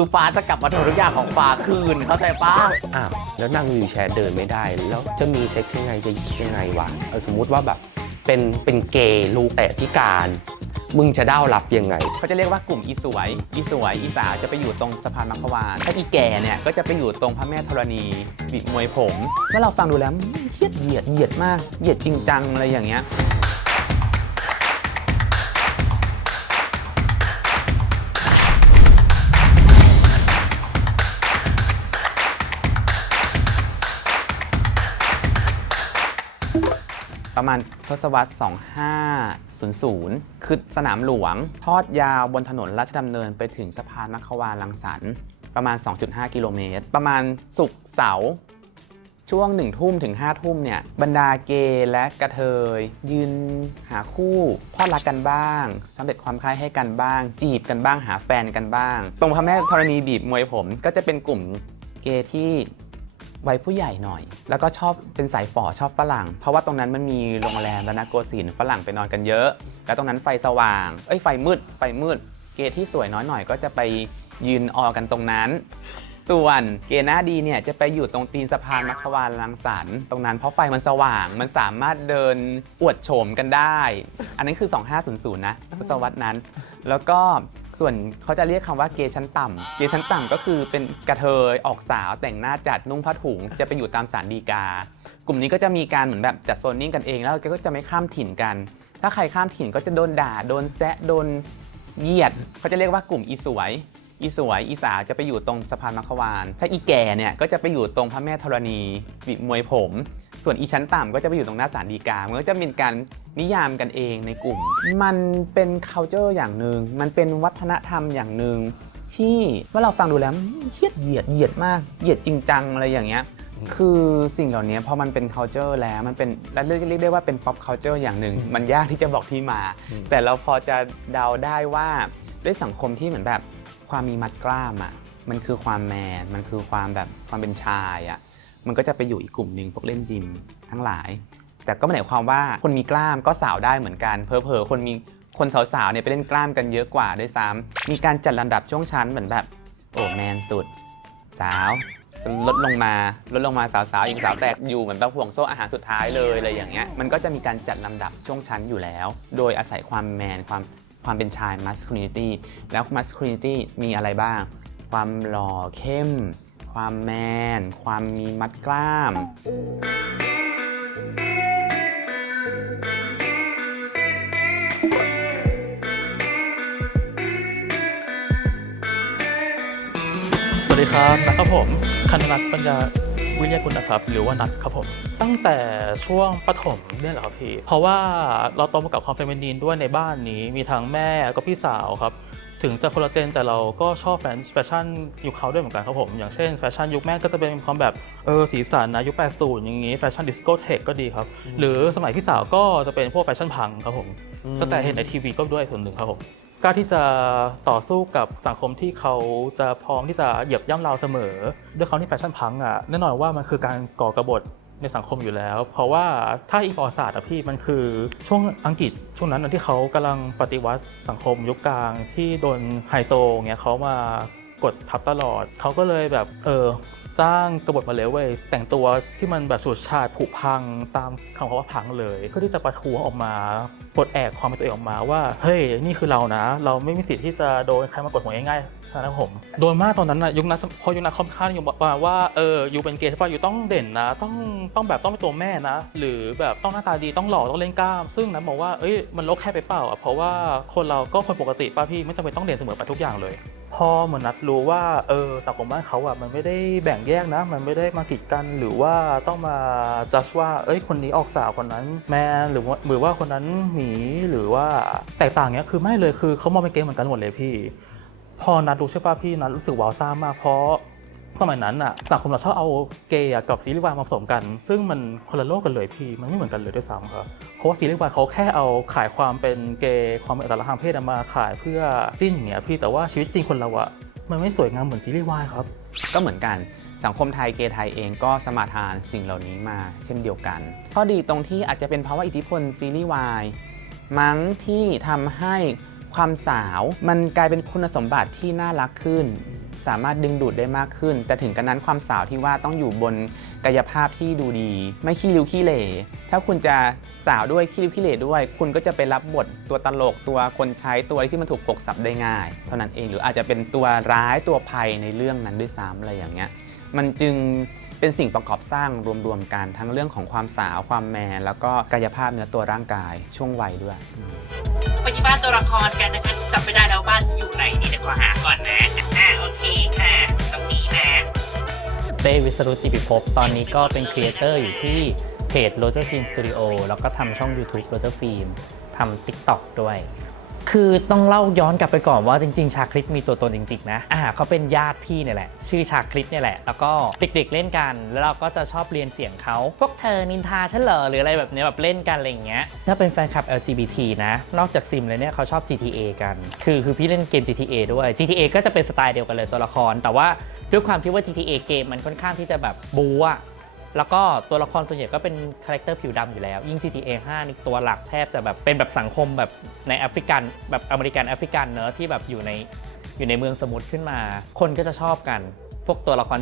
คือฟ้าจะกลับมาทวงทุกอย่างของฟ้าคืนเข้าใจป้าอ้าวแล้วนั่งวีลแชร์เดินไม่ได้ แล้วจะมีเซ็กซ์ยังไงจะยังไงวะเออสมมุติว่าแบบเป็นเป็นเกย์ลูกแต่พิการ มึงจะได้รับยังไง เขาจะเรียกว่ากลุ่มอีสวย อีสวย อีสาวจะไปอยู่ตรงสะพานมัคควานถ้าอีแก่เนี่ยก็จะไปอยู่ตรงพระแม่ธรณีบิดมวยผมเมื่อเราฟังดูแล้วเฮียดเหยียดเหยียดมากเหยียดจริงจังอะไรอย่างเงี้ย ประมาณทศวรรษ 2500 คือสนามหลวง ทอดยาวบนถนนราชดำเนินไปถึงสะพานมัควาลังสรรค์ประมาณ 2.5 กิโลเมตร ประมาณศุกเสาร์ช่วง1ทุ่มถึง5ทุ่มเนี่ยบรรดาเกย์และกระเทย ยืนหาคู่พอดรักกันบ้างสำเร็จความใคร่ให้กันบ้าง จีบกันบ้างหาแฟนกันบ้าง ตรงพระแม่ธรณีบีบมวยผมก็จะเป็นกลุ่มเกย์ที่ วัยผู้ใหญ่หน่อย แล้วก็ชอบเป็นสายฝ่อชอบฝรั่ง เพราะว่าตรงนั้นมันมีโรงแรมแล้วนะโกสินฝรั่งไปนอนกันเยอะ แล้วตรงนั้นไฟสว่างเอ้ยไฟมืดไฟมืด เกย์ที่สวยน้อยหน่อยก็จะไปยืนออกันตรงนั้น ส่วนเกย์หน้าดีเนี่ยจะไปอยู่ตรงตีนสะพานมัควานรังสรรค์ตรงนั้นเพราะไฟมันสว่างมันสามารถเดินอวดโฉมกันได้ อันนั้นคือ 2500 นะทศวรรษนั้น แล้วก็ ส่วนเขาจะเรียกคำว่าเกย์ชั้นต่ำเกย์ชั้นต่ำก็คือเป็นกระเทยออกสาวแต่งหน้าจัดนุ่งผ้าถุง จะไปอยู่ตามสารดีกา กลุ่มนี้ก็จะมีการเหมือนแบบจัดโซนนิ่งกันเองแล้วก็จะไม่ข้ามถิ่นกัน ถ้าใครข้ามถิ่นก็จะโดนด่าโดนแซะโดนเหยียดเขาจะเรียกว่ากลุ่มอีสวย อีสวยอีสาวจะไปอยู่ตรงสะพานมัควาน ถ้าอีแก่เนี่ยก็จะไปอยู่ตรงพระแม่ธรณีบิมวยผม ส่วนอีชั้นต่ำก็จะไปอยู่ตรงหน้าศาลฎีกา มันก็จะเป็นการนิยามกันเองในกลุ่ม มันเป็น culture อย่างหนึ่ง มันเป็นวัฒนธรรมอย่างหนึ่งที่เมื่อเราฟังดูแล้วเฮียดเหยียดเหยียดมาก เหยียดจริงจังอะไรอย่างเงี้ย คือสิ่งเหล่านี้พอมันเป็น culture แล้วมันเป็นและเรียกเรียกได้ว่าเป็น pop culture อย่างหนึ่ง มันยากที่จะบอกที่มาอืมแต่เราพอจะเดาได้ว่าด้วยสังคมที่เหมือนแบบความมีมัดกล้ามอะมันคือความแมน มันคือความแบบความเป็นชายอะ มันก็จะไปอยู่อีกกลุ่มหนึ่งพวกเล่นจิมทั้งหลาย แต่ก็ไม่ไหมายความว่าคนมีกล้ามก็สาวได้เหมือนกันเพอเพอๆคนมีคนสาวๆเนี่ยไปเล่นกล้ามกันเยอะกว่าด้วยซ้ำมีการจัดลำดับช่วงชั้นเหมือนแบบโอ้แมนสุด สาวลดลงมาลดลงมาสาวๆอีกสาวแตกอยู่เหมือนแบบห่วงโซ่อาหารสุดท้ายเลยอะไรอย่างเงี้ยมันก็จะมีการจัดลำดับช่วงชั้นอยู่แล้ว โดยอาศัยความแมนความความเป็นชาย masculinity แล้ว masculinity มีอะไรบ้าง ความหล่อเข้ม ความแมน ความมีมัดกล้าม สวัสดีครับนะครับผมคณนัทปัญญาวิริยกุลนะครับ หรือว่านัทครับผม ตั้งแต่ช่วงประถมเนี่ยแหละครับพี่ เพราะว่าเราโตมากับความเฟมินีนด้วยในบ้านนี้มีทั้งแม่ก็พี่สาวครับ ถึงจะคนละเจนแต่เราก็ชอบแฟนแฟชั่นยุคเขาด้วยเหมือนกันครับผม อย่างเช่นแฟชั่นยุคแม่ก็จะเป็นความแบบเออสีสันนะยุค 80 อย่างงี้แฟชั่นดิสโก้เทคก็ดีครับ หรือสมัยพี่สาวก็จะเป็นพวกแฟชั่นพังครับผมตั้งแต่เห็นในทีวีก็ด้วยส่วนหนึ่งครับผมกล้าที่จะต่อสู้กับสังคมที่เขาจะพร้อมที่จะเหยียบย่ำเราเสมอ ด้วยเขาที่แฟชั่นพังอะแน่นอนว่ามันคือการก่อกบฏ ในสังคมอยู่แล้ว เพราะว่าถ้าอีกประวัติศาสตร์อะพี่มันคือช่วงอังกฤษช่วงนั้นที่เขากำลังปฏิวัติสังคมยุคกลางที่โดนไฮโซเงี้ยเขามา กดทับตลอด เขาก็เลยแบบเออสร้างกบฏมาเลยเว้ยแต่งตัวที่มันแบบสูดชาติผุพังตามคำว่าพังเลย เพื่อที่จะประท้วงออกมาปลดแอกความเป็นตัวเองออกมาว่าเฮ้ยนี่คือเรานะ เราไม่มีสิทธิ์ที่จะโดนใครมากดหัวง่ายๆนะครับผมโดยมากตอนนั้นนะยุคนั้นพอยุคนั้นค่อนข้างนิยมบอกว่าว่าเอออยู่เป็นเกย์ใช่ป่ะอยู่ต้องเด่นนะ ต้องต้องแบบต้องเป็นตัวแม่นะ หรือแบบต้องหน้าตาดีต้องหล่อต้องเล่นกล้าม ซึ่งนั้นบอกว่าเอ้ยมันลกแค่ไปเปล่าอะเพราะว่าคนเราก็คนปกติป่ะพี่ไม่จำเป็นต้องเด่นเสมอไปทุกอย่างเลย พอเหมือนนัดรู้ว่าเออสังคมบ้านเขาอะมันไม่ได้แบ่งแยกนะ มันไม่ได้มากีดกันหรือว่าต้องมาจัดว่าเอ้ยคนนี้ออกสาวคนนั้นแมนหรือว่าหรือว่าคนนั้นหนีหรือว่าแตกต่างเนี้ยคือไม่เลยคือเขามองเป็นเกมเหมือนกันหมดเลยพี่ พอนัดรู้ใช่ป่ะพี่นัดรู้สึกว้าวซ่ามากเพราะ สมัยนั้นอะสังคมเราชอบเอาเกย์กับซีรีส์วายมาผสมกัน ซึ่งมันคนละโลกกันเลยพี่มันไม่เหมือนกันเลยด้วยซ้ำครับเพราะว่าซีรีส์วายเขาแค่เอาขายความเป็นเกย์ความเป็นอัตลักษณ์ทางเพศมาขายเพื่อจิ้นอย่างเงี้ยพี่แต่ว่าชีวิตจริงคนเราอะมันไม่สวยงามเหมือนซีรีส์วายครับ ก็เหมือนกันสังคมไทยเกย์ไทยเองก็สมาทานสิ่งเหล่านี้มา เช่นเดียวกันข้อดีตรงที่อาจจะเป็นเพราะว่าอิทธิพลซีรีส์วายมั้งที่ทำให้ความสาวมันกลายเป็นคุณสมบัติที่น่ารักขึ้น สามารถดึงดูดได้มากขึ้น แต่ถึงกระนั้นความสาวที่ว่าต้องอยู่บนกายภาพที่ดูดี ไม่ขี้ริ้วขี้เหร่ถ้าคุณจะสาวด้วยขี้ริ้วขี้เหร่ด้วย คุณก็จะไปรับบทตัวตลกตัวคนใช้ตัวที่มันถูกปกสับได้ง่าย เท่านั้นเองหรืออาจจะเป็นตัวร้ายตัวภัยในเรื่องนั้นด้วยซ้ำอะไรอย่างเงี้ยมันจึง เป็นสิ่งประกอบสร้างรวมๆกันทั้งเรื่องของความสาวความแมนแล้วก็กายภาพเนื้อตัวร่างกายช่วงวัยด้วย ไปที่บ้านตัวละครกันนะคะจำไม่ได้แล้วบ้านอยู่ไหนนี่เดี๋ยวขอหาก่อนนะอ่าโอเคค่ะตรงนี้นะเต้วิสรุตจิปิภพตอนนี้ก็เป็นครีเอเตอร์อยู่ที่เพจ Roger Film Studio แล้วก็ทำช่อง YouTube Roger Film ทำ TikTok ด้วย คือต้องเล่าย้อนกลับไปก่อนว่าจริงๆ ชาคริตมีตัวตนจริงๆนะอ่าเขาเป็นญาติพี่เนี่ยแหละ ชื่อชาคริตเนี่ยแหละ แล้วก็เด็กๆเล่นกัน แล้วเราก็จะชอบเรียนเสียงเขาพวกเธอนินทาฉันเหรอหรืออะไรแบบเนี้ยแบบเล่นกันอะไรอย่างเงี้ยถ้าเป็นแฟนคลับ LGBT นะ นอกจากซิมเลยเนี่ยเขาชอบ GTA กัน คือคือพี่เล่นเกม GTA ด้วย GTA ก็จะเป็นสไตล์เดียวกันเลยตัวละคร แต่ว่าด้วยความที่ว่า GTA เกมมันค่อนข้างที่จะแบบบูอะ แล้วก็ตัวละครส่วนใหญ่ก็เป็นคาแรคเตอร์ผิวดำอยู่แล้ว ยิ่ง GTA 5 นี่ตัวหลักแทบจะแบบเป็นแบบสังคมแบบในแอฟริกันแบบอเมริกันแอฟริกันเนอะที่แบบอยู่ในอยู่ในเมืองสมุทรขึ้นมา คนก็จะชอบกัน พวกตัวละคร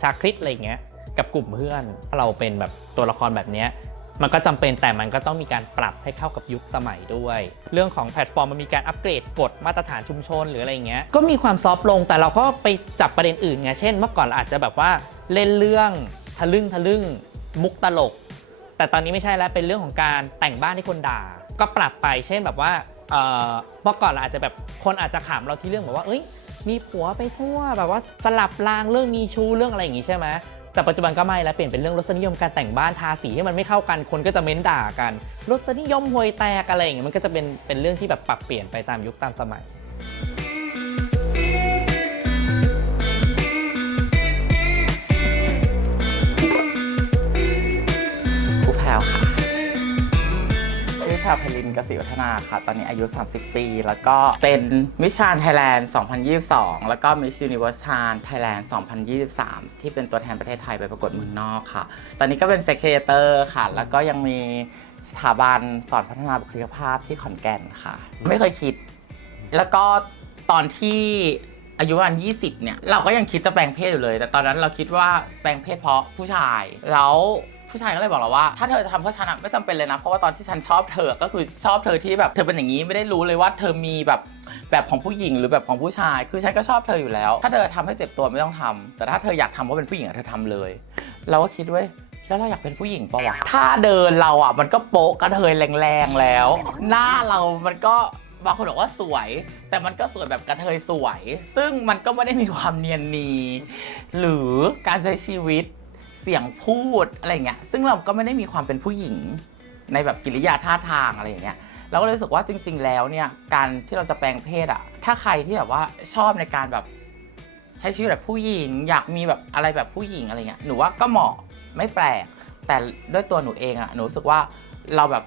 ชาคริตอะไรเงี้ยกับกลุ่มเพื่อนถ้าเราเป็นแบบตัวละครแบบเนี้ยมันก็จำเป็นแต่มันก็ต้องมีการปรับให้เข้ากับยุคสมัยด้วย เรื่องของแพลตฟอร์มมันมีการอัปเกรดกฎมาตรฐานชุมชนหรืออะไรเงี้ยก็มีความซอฟต์ลงแต่เราก็ไปจับประเด็นอื่นไงเช่น เมื่อก่อนเราอาจจะแบบว่าเล่นเรื่อง ทะลึ่งทะลึ่งมุกตลก แต่ตอนนี้ไม่ใช่แล้วเป็นเรื่องของการแต่งบ้านที่คนด่า ก็ปรับไปเช่นแบบว่าเมื่อก่อนเราอาจจะแบบคนอาจจะขำเราที่เรื่องแบบว่า เอ้ย มีผัวไปทั่วแบบว่าสลับรางเรื่องมีชู้เรื่องอะไรอย่างงี้ใช่ไหมแต่ปัจจุบันก็ไม่แล้วเปลี่ยนเป็นเรื่องรสนิยมการแต่งบ้านทาสีให้มันไม่เข้ากันคนก็จะเม้นด่ากันรสนิยมห่วยแตกอะไรอย่างเงี้ยมันก็จะเป็นเป็นเรื่องที่แบบปรับเปลี่ยนไปตามยุคตามสมัย ชื่อแพรวไพลินกสิวัฒนาค่ะ ตอนนี้อายุ 30 ปี แล้วก็เป็นมิชชันไทยแลนด์ 2022 แล้วก็มิส s u นิเวอร์สชานไทยแลนด์ 2023 ที่เป็นตัวแทนประเทศไทยไปประกวดเมืองนอกค่ะ ตอนนี้ก็เป็นเซ c เ e เตอร์ค่ะ แล้วก็ยังมีสถาบันสอนพัฒนาบุคลิกภาพที่ขอนแก่นค่ะ ไม่เคยคิด แล้วก็ตอนที่อายุประมาณ20 เนี่ย เราก็ยังคิดจะแปลงเพศอยู่เลย แต่ตอนนั้นเราคิดว่าแปลงเพศเพราะผู้ชาย แล้ว ผู้ชายก็เลยบอกเราว่า ถ้าเธอจะทำเพื่อฉันอะไม่จำเป็นเลยนะ เพราะว่าตอนที่ฉันชอบเธอก็คือชอบเธอที่แบบเธอเป็นอย่างนี้ไม่ได้รู้เลยว่าเธอมีแบบแบบของผู้หญิงหรือแบบของผู้ชาย คือฉันก็ชอบเธออยู่แล้ว ถ้าเธอทำให้เจ็บตัวไม่ต้องทำแต่ถ้าเธออยากทำว่าเป็นผู้หญิงอะเธอทำเลย เราก็คิดเว้ยแล้วเราอยากเป็นผู้หญิงปะวะถ้าเดินเราอะมันก็โป๊ะกระเทยแรงๆแล้ว หน้าเรามันก็บางคนบอกว่าสวย แต่มันก็สวยแบบกระเทยสวย ซึ่งมันก็ไม่ได้มีความเนียนนีหรือการใช้ชีวิต สียงพูดอะไรเงี้ยซึ่งเราก็ไม่ได้มีความเป็นผู้หญิงในแบบกิริยาท่าทางอะไรอย่างเงี้ยเราก็เลยรู้สึกว่าจริง ๆ แล้วเนี่ยการที่เราจะแปลงเพศอะถ้าใครที่แบบว่าชอบในการแบบใช้ชีวิตแบบผู้หญิง อยากมีแบบอะไรแบบผู้หญิงอะไรเงี้ยหนูว่าก็เหมาะไม่แปลก แต่ด้วยตัวหนูเองอะหนูรู้สึกว่าเราแบบ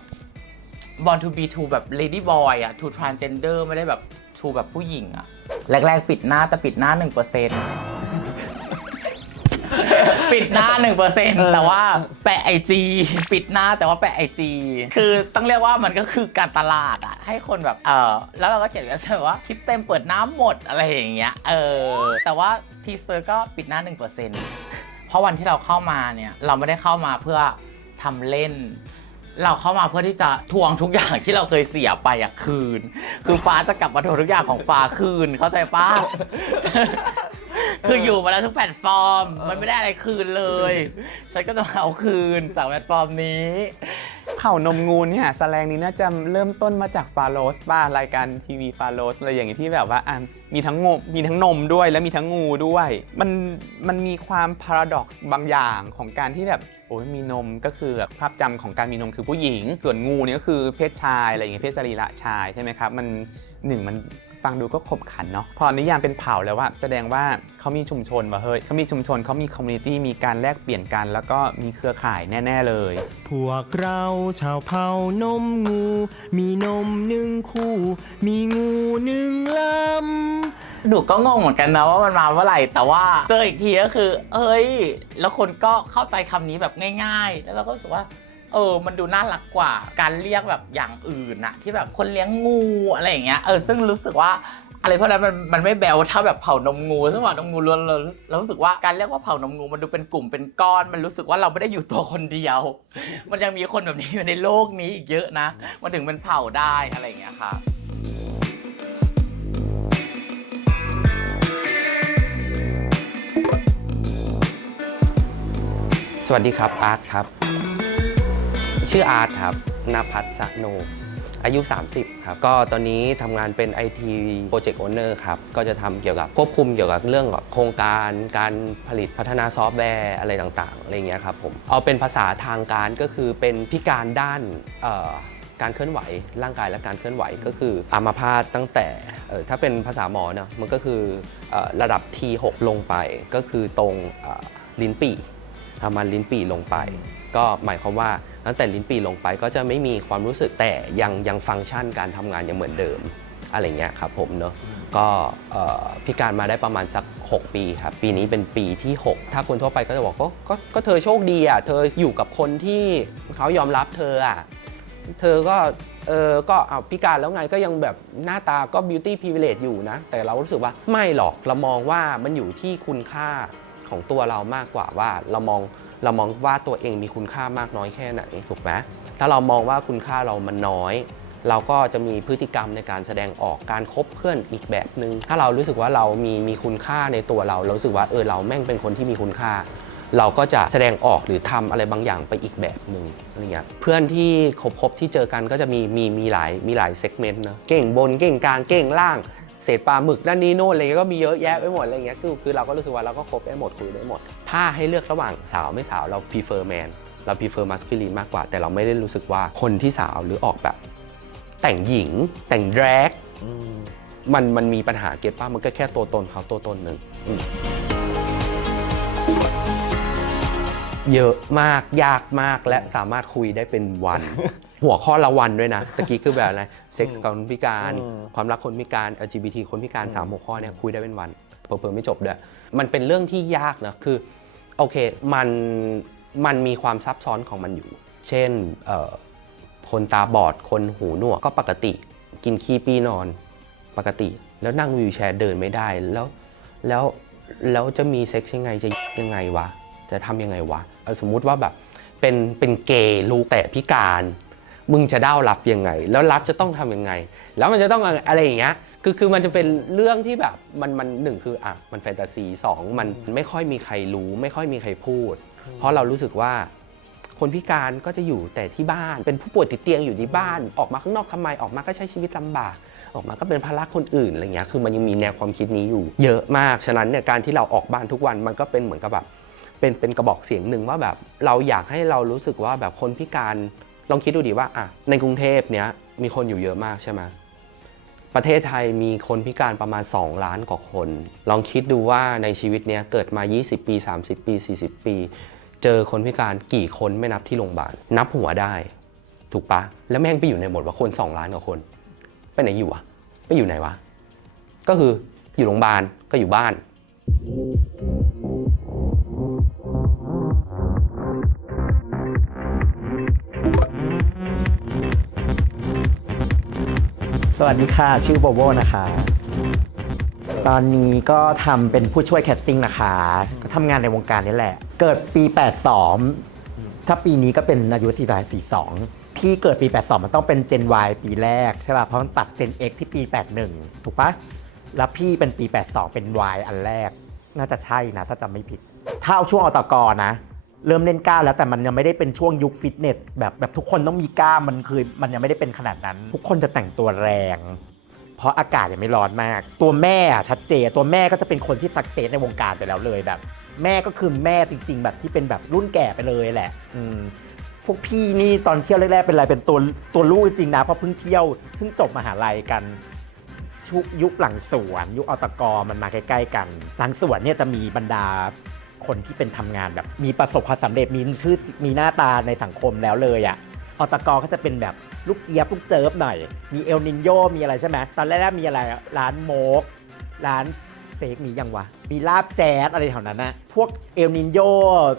born to be to แบบ lady boy อะ to transgender ไม่ได้แบบ to แบบผู้หญิงอะแรก ๆ ปิดหน้าแต่ปิดหน้า 1% ปิดหน้า 1%แต่ว่าแปะไอจีปิดหน้าแต่ว่าแปะไอจีคือต้องเรียกว่ามันก็คือการตลาดอะให้คนแบบเออแล้วเราก็เขียนไว้ว่าคลิปเต็มเปิดหน้าหมดอะไรอย่างเงี้ยเออแต่ว่าทีเซอร์ก็ปิดหน้า 1%เพราะวันที่เราเข้ามาเนี่ยเราไม่ได้เข้ามาเพื่อทำเล่นเราเข้ามาเพื่อที่จะทวงทุกอย่างที่เราเคยเสียไปอะคืน คือฟ้าจะกลับมาทวงทุกอย่างของฟ้าคืน เข้าใจป้า คืออยู่มาแล้วทุกแพลตฟอร์ม มันไม่ได้อะไรคืนเลย ฉันก็ต้องเอาคืนจากแพลตฟอร์มนี้เผ่านมงูเนี่ยแสแลงนี้น่าจะเริ่มต้นมาจากฟาโรสป้ารายการทีวีฟาโรสอะไรอย่างนี้ที่แบบว่าอะมีทั้งงมมีทั้งนมด้วยและมีทั้งงูด้วย มันมันมีความพาราดอกซ์บางอย่างของการที่แบบโอ้ยมีนมก็คือแบบภาพจำของการมีนมคือผู้หญิง ส่วนงูเนี่ยก็คือเพศชายอะไรอย่างเงี้ยเพศสรีระชายใช่ไหมครับมันหนึ่งมัน ฟังดูก็ขบขันเนาะพอนิยามเป็นเผ่าแล้วว่าแสดงว่าเขามีชุมชนว่ะเฮ้ยเขามีชุมชนเขามีคอมมูนิตี้มีการแลกเปลี่ยนกัน แล้วก็มีเครือข่ายแน่ ๆ เลย พวกเราชาวเผ่านมงู มีนมหนึ่งคู่ มีงูหนึ่งลำหนูก็งงเหมือนกันนะว่ามันมาเมื่อไหร่ แต่ว่าเจออีกทีก็คือ เอ้ย แล้วคนก็เข้าใจคำนี้แบบง่าย ๆ แล้วเราก็รู้สึกว่า เออ มันดูน่ารักกว่าการเรียกแบบอย่างอื่นอะที่แบบคนเลี้ยงงูอะไรอย่างเงี้ย เออ ซึ่งรู้สึกว่าอะไรพวกนั้นมันมันไม่แบวเท่าแบบเผานมงูซึ่งเผานมงูล้วนเราเรารู้สึกว่าการเรียกว่าเผานมงูมันดูเป็นกลุ่มเป็นก้อน มันรู้สึกว่าเราไม่ได้อยู่ตัวคนเดียว มันยังมีคนแบบนี้อยู่ในโลกนี้อีกเยอะนะ มันถึงเป็นเผาได้อะไรอย่างเงี้ยค่ะสวัสดีครับอาร์ตครับ ชื่ออาร์ตครับนภัสสโน อายุ 30 ครับ ก็ตอนนี้ทำงานเป็น IT Project Owner ครับ ก็จะทำเกี่ยวกับควบคุมเกี่ยวกับเรื่องโครงการการผลิตพัฒนาซอฟต์แวร์อะไรต่างๆ อะไรเงี้ยครับผม เอาเป็นภาษาทางการก็คือเป็นพิการด้านการเคลื่อนไหวร่างกายและการเคลื่อนไหวก็คืออัมาพาตตั้งแต่ถ้าเป็นภาษาหมอเนาะมันก็คืออระดับ T6 ลงไป ก็คือตรงลิ้นปี่ทำมันลิ้นปี่ลงไป ก็หมายความว่าตั้งแต่ลิ้นปี่ลงไปก็จะไม่มีความรู้สึกแต่ยังยังฟังก์ชันการทำงานยังเหมือนเดิมอะไรเงี้ยครับผมเนาะก็เอ่อพิการมาได้ประมาณสัก 6 ปีครับปีนี้เป็นปีที่ 6 ถ้าคนทั่วไปก็จะบอกก็ก็ก็เธอโชคดีอะเธออยู่กับคนที่เขายอมรับเธออะเธอก็เออก็เอาพิการแล้วไงก็ยังแบบหน้าตาก็ beauty privilege อยู่นะ แต่เรารู้สึกว่าไม่หรอกเรามองว่ามันอยู่ที่คุณค่าของตัวเรามากกว่าว่าเรามอง เรามองว่าตัวเองมีคุณค่ามากน้อยแค่ไหนถูกไหมถ้าเรามองว่าคุณค่าเรามันน้อย เราก็จะมีพฤติกรรมในการแสดงออกการคบเพื่อนอีกแบบหนึง่งถ้าเรารู้สึกว่าเรามีมีคุณค่าในตัวเราเรารู้สึกว่าเออเราแม่งเป็นคนที่มีคุณค่า เราก็จะแสดงออกหรือทำอะไรบางอย่างไปอีกแบบหนึ่งอะไรเงี้ยเพื่อนที่คบคบที่เจอกันก็จะมีมีมีหลายมีหลายเซกเมนต์เนะเก่งบนเก่งกลางเก่งล่าง เศษปลาหมึกนั่นนี่โน่นอะไรเงี้ยก็มีเยอะแยะไปหมดอะไรเงี้ยคือคือเราก็รู้สึกว่าเราก็คบได้หมดคุยได้หมด ถ้าให้เลือกระหว่างสาวไม่สาวเรา prefer man เรา prefer masculine มากกว่า แต่เราไม่ได้รู้สึกว่าคนที่สาวหรือออกแบบ แต่งหญิงแต่งแดรกมันมันมีปัญหาเก็ตป้ามันก็แค่ตัวตนเขาตัวตนหนึ่งอืมเยอะมากยากมากและสามารถคุยได้เป็นวัน หัวข้อละวันด้วยนะตะกี้คือแบบอะไรเซ็กส์กับคนพิการอืมความรักคนพิการ LGBT คนพิการ 3 หัวข้อเนี่ยคุยได้เป็นวันเผลอๆไม่จบด้วยมันเป็นเรื่องที่ยากนะคือโอเคมันมันมีความซับซ้อนของมันอยู่ เช่นเอ่อคนตาบอดคนหูหนวกก็ปกติ กินขี้ปีนอนปกติ แล้วนั่งวีลแชร์เดินไม่ได้แล้วแล้วแล้วจะมีเซ็กซ์ยังไงจะยังไงวะ จะทำยังไงวะเอาสมมุติว่าแบบเป็นเป็นเกย์ลูกแต่พิการ มึงจะได้รับยังไง แล้วรับจะต้องทำยังไง แล้วมันจะต้องอะไรอย่างเงี้ยคือคือมันจะเป็นเรื่องที่แบบมันมันหนึ่งคืออะมันแฟนตาซีสองมันไม่ค่อยมีใครรู้ ไม่ค่อยมีใครพูด เพราะเรารู้สึกว่าคนพิการก็จะอยู่แต่ที่บ้านเป็นผู้ป่วยติดเตียงอยู่ที่บ้าน ออกมาข้างนอกทำไมออกมาก็ใช้ชีวิตลำบาก ออกมาก็เป็นภาระคนอื่นอะไรเงี้ยคือมันยังมีแนวความคิดนี้อยู่ เยอะมากฉะนั้นเนี่ยการที่เราออกบ้านทุกวันมันก็เป็นเหมือนกับแบบเป็นเป็นกระบอกเสียงหนึ่งว่าแบบเราอยากให้เรารู้สึกว่าแบบคนพิการ ลองคิดดูดิว่าอะในกรุงเทพเนี้ยมีคนอยู่เยอะมากใช่ไหมประเทศไทยมีคนพิการประมาณ 2 ล้านกว่าคน ลองคิดดูว่าในชีวิตเนี้ยเกิดมา 20 ปี 30 ปี 40 ปี เจอคนพิการกี่คนไม่นับที่โรงพยาบาลนับหัวได้ ถูกปะแล้วแม่งไปอยู่ในหมดว่าคน 2 ล้านกว่าคน ไปไหนอยู่อะไปอยู่ไหนวะ ก็คืออยู่โรงพยาบาลก็อยู่บ้าน สวัสดีค่ะ ชื่อโบโบนะคะ ตอนนี้ก็ทำเป็นผู้ช่วยแคสติ้งนะคะ ก็ทำงานในวงการนี้แหละ เกิดปี 82 ถ้าปีนี้ก็เป็นอายุ4 42พี่เกิดปี 82 มันต้องเป็น Gen Y ปีแรกใช่ป่ะ เพราะมันตัด Gen X ที่ปี 81 ถูกปะ แล้วพี่เป็นปี 82 เป็น Y อันแรก น่าจะใช่นะ ถ้าจำไม่ผิด ถ้าเอาช่วงอตกนะ เริ่มเล่นกล้ามแล้วแต่มันยังไม่ได้เป็นช่วงยุคฟิตเนสแบบแบบทุกคนต้องมีกล้ามมันคือมันยังไม่ได้เป็นขนาดนั้น ทุกคนจะแต่งตัวแรง เพราะอากาศยังไม่ร้อนมาก ตัวแม่อะชัดเจนตัวแม่ก็จะเป็นคนที่สักเซสในวงการไปแล้วเลยแบบ แม่ก็คือแม่จริง ๆ แบบที่เป็นแบบรุ่นแก่ไปเลยแหละ อืมพวกพี่นี่ตอนเที่ยวแรกๆเป็นอะไรเป็นตัวตัวลูกจริงนะเพราะเพิ่งเที่ยวเพิ่งจบมหาลัยกันชุกยุคหลังสวน ยุคอตกมันมาใกล้ๆกัน หลังสวนเนี่ยจะมีบรรดา คนที่เป็นทำงานแบบมีประสบความสำเร็จมีชื่อมีหน้าตาในสังคมแล้วเลยอะ่ะอตกก็จะเป็นแบบลูกเจี๊ยบลูกเจิบหน่อย มีเอลนินโยมีอะไรใช่ไหมตอนแรกๆมีอะไรอะร้านโมก ร้านเฟกมียังวะ มีลาบแจ๊สอะไรแถวนั้นนะพวกเอลนินโย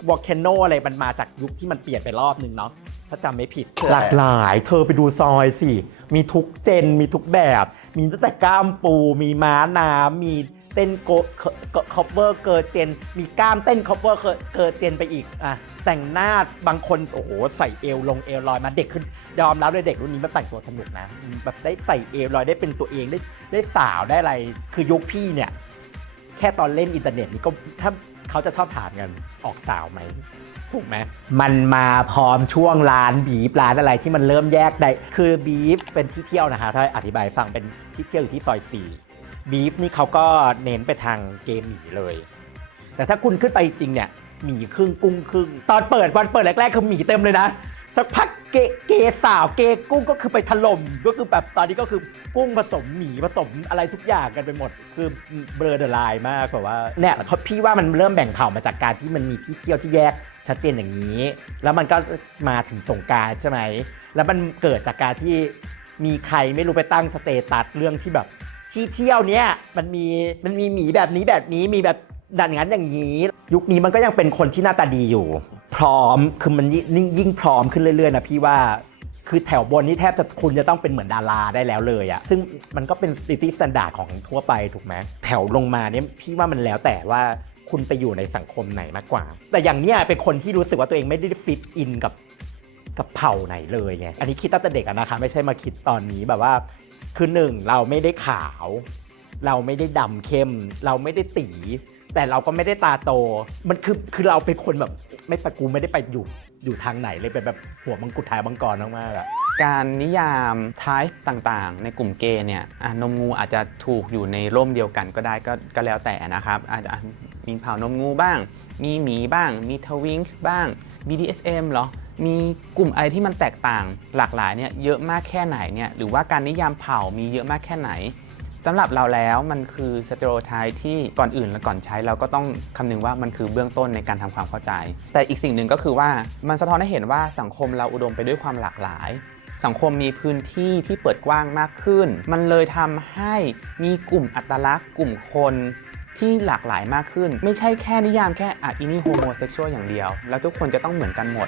วอลเคนโนอะไรมันมาจากยุคที่มันเปลี่ยนไปรอบนึงเนาะพถ้าจำไม่ผิด หลากหลายเธอไปดูซอยสิ มีทุกเจน มีทุกแบบ มีตั้งแต่กล้ามปู มีม้าน้ำมี เต้นโกคอปเวอร์เกอร์เจน มีกล้ามเต้นคอปเวอร์เกอร์เจนไปอีกอะแต่งหน้าบางคนโอ้โหใส่เอวลงเอวลอยมาเด็กขึ้นยอมรับเลยเด็กรุ่นนี้มันแต่งตัวสนุกนะแบบได้ใส่เอวลอยได้เป็นตัวเองได้ได้สาวได้อะไรคือยุคพี่เนี่ยแค่ตอนเล่นอินเทอร์เน็ตนี่ก็ถ้าเขาจะชอบถามกันออกสาวไหมถูกไหมมันมาพร้อมช่วงร้านบีฟร้านอะไรที่มันเริ่มแยกได้คือบีฟเป็นที่เที่ยวนะคะถ้าอธิบายให้ฟังเป็นที่เที่ยวอยู่ที่ซอยสี่ บีฟนี่เขาก็เน้นไปทางเกมหมีเลย แต่ถ้าคุณขึ้นไปจริงเนี่ยหมีครึ่งกุ้งครึ่ง ตอนเปิดวันเปิดแรกๆคือหมีเต็มเลยนะ สักพักเกเกสาวเกกุ้งก็คือไปถล่มก็คือแบบตอนนี้ก็คือกุ้งผสมหมีผสมอะไรทุกอย่างกันไปหมด คือเบลอเดอร์ไลน์มากแบบว่าเนี่ยเขาพี่ว่ามันเริ่มแบ่งเผ่ามาจากการที่มันมีที่เที่ยวที่แยกชัดเจนอย่างนี้ แล้วมันก็มาถึงสงการใช่ไหมแล้วมันเกิดจากการที่มีใครไม่รู้ไปตั้งสเตตัสเรื่องที่แบบ ที่เที่ยวเนี้ยมันมีมันมีหมีแบบนี้แบบนี้มีแบบดันงั้นอย่างนี้ ยุคนี้มันก็ยังเป็นคนที่หน้าตาดีอยู่ พร้อมคือมันยิ่งยิ่งพร้อมขึ้นเรื่อยๆนะพี่ว่าคือแถวบนนี่แทบจะคุณจะต้องเป็นเหมือนดาราได้แล้วเลยอะซึ่งมันก็เป็นซิตี้สแตนดาร์ดของทั่วไปถูกไหมแถวลงมาเนี่ยพี่ว่ามันแล้วแต่ว่าคุณไปอยู่ในสังคมไหนมากกว่า แต่อย่างเนี้ยเป็นคนที่รู้สึกว่าตัวเองไม่ได้ฟิตอินกับกับเผ่าไหนเลยไง อันนี้คิดตั้งแต่เด็กนะคะไม่ใช่มาคิดตอนนี้แบบว่า คือหนึ่งเราไม่ได้ขาว เราไม่ได้ดำเข้ม เราไม่ได้ตี แต่เราก็ไม่ได้ตาโต มันคือคือเราเป็นคนแบบไม่ไปกูไม่ได้ไปอยู่อยู่ทางไหนเลยเป็นแบบหัวมังกุฎท้ายมังกรมากๆอะการนิยามทายต่างๆ ในกลุ่มเกย์เนี่ยอะนมงูอาจจะถูกอยู่ในร่มเดียวกันก็ได้ก็ก็แล้วแต่นะครับอาจจะมีเผ่านมงูบ้าง มีหมีบ้าง มีทวิงค์บ้าง BDSM เหรอ มีกลุ่มอะไรที่มันแตกต่างหลากหลายเนี่ยเยอะมากแค่ไหนเนี่ยหรือว่าการนิยามเผ่ามีเยอะมากแค่ไหนสำหรับเราแล้วมันคือสเตอริโอไทป์ที่ก่อนอื่นและก่อนใช้เราก็ต้องคำนึงว่ามันคือเบื้องต้นในการทำความเข้าใจ แต่อีกสิ่งหนึ่งก็คือว่ามันสะท้อนให้เห็นว่าสังคมเราอุดมไปด้วยความหลากหลาย สังคมมีพื้นที่ที่เปิดกว้างมากขึ้น มันเลยทำให้มีกลุ่มอัตลักษณ์ กลุ่มคน ที่หลากหลายมากขึ้น ไม่ใช่แค่นิยามแค่อะอินี่โฮโมเซ็กชวลอย่างเดียว แล้วทุกคนจะต้องเหมือนกันหมด